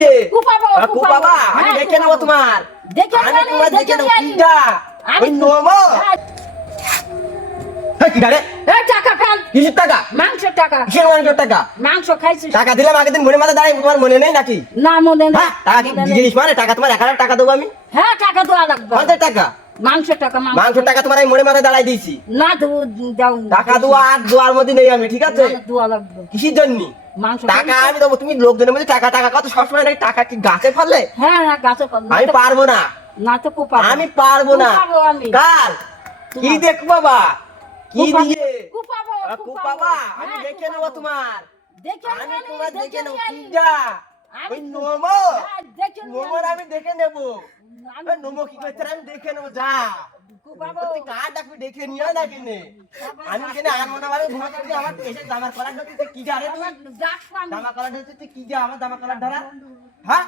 কুপাবো কুপাবা আমি দেখে নেব তোমার আমি তোমার দেখে নেব কিডা ওই নোমো কিডা রে টাকা ফেল কিসের টাকা মাংসের টাকা কিসের মাংসের টাকা মাংস খাইছিস টাকা দিলাম আগের দিন মনে মাথা দাঁড়াই তোমার মনে নেই নাকি না মনে নেই হ্যাঁ টাকা কি জিনিস মানে টাকা তোমার 1000 টাকা দেবো আমি হ্যাঁ টাকা দেওয়া লাগবে 50 টাকা মাংসের টাকা মাংসের টাকা তোমার আমি মনে মাথা দাঁড়াই দিয়েছি না দাও টাকা দেওয়া আর দেওয়ার মধ্যে নেই আমি ঠিক আছে দেওয়া লাগবে কিসের জন্য মাংস টাকা আমি দেবো তুমি লোকজনের মধ্যে টাকা টাকা কত সবসময় নাকি টাকা কি গাছে ফেললে হ্যাঁ হ্যাঁ গাছে ফল আমি পারবো না না তো কুপাবো আমি পারবো না কুপাবো আমি কার কি দেখবো বাবা কি দিয়ে কুপাবো কুপাবা আমি দেখে নেবো তোমার দেখে আমি তোমার দেখে নেবো কিডা ওই নোমো নোমোর আমি দেখে নেবো ওই নোমো কি করছে আমি দেখে নেবো যা কুপাবো তুই কার ডাকবি দেখে নিও না কিনে আমি কিনে আর মনে ভাবে ঘুমা করছি আমার এসে জামার কলার ধরতে কি যা রে তুই ডাক জামা কলার ধরতে তুই কি যা আমার জামা কলার ধরা হ্যাঁ